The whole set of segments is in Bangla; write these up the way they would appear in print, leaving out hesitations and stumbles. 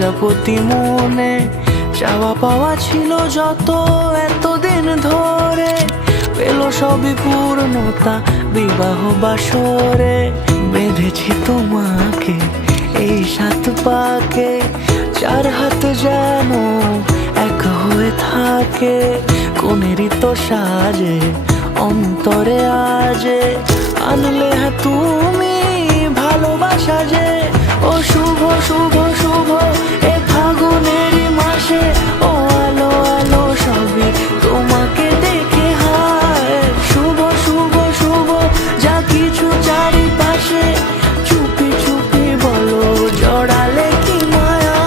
প্রজাপতি মনে চাওয়া পাওয়া ছিল যত এতদিন ধরে, পেল সবই পূর্ণতা বিবাহ বাসরে। বেঁধেছি তোমাকে এই 7 পাকে, 4 হাত যেন এক হয়ে থাকে। কোনেরই তো সাজে অন্তরে আজে, আনলে হ্যাঁ তুমি ভালোবাসা যে। ও শুভ শুভ শুভ এ ফাগুনেরই মাসে, ও আলো আলো সবই তোমাকে দেখে হায়। শুভ শুভ শুভ যা কিছু চারিপাশে, চুপি চুপি বলো জড়ালে কি মায়া।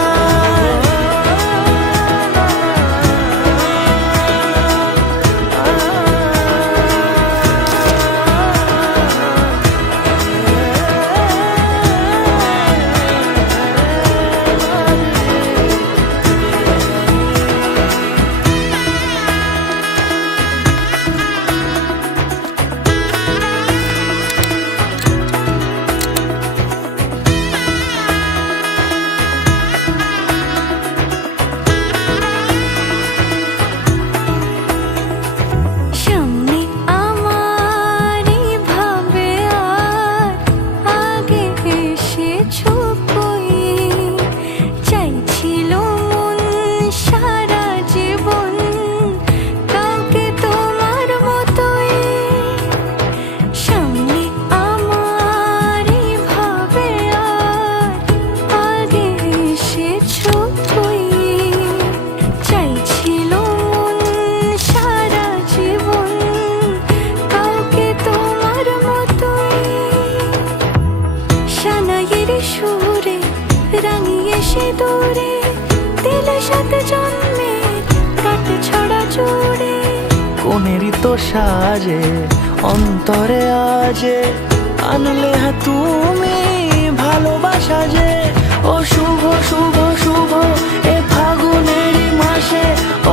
সুরে রাঙিয়ে সে দূরে দিলে 7 জন্মে কাট ছড়া জুড়ে। কোনেরই তো সাজে অন্তরে আজে, আনলে হ্যাঁ তুমি ভালোবাসা যে। ও শুভ শুভ শুভ এ ফাগুনেরই মাসে, ও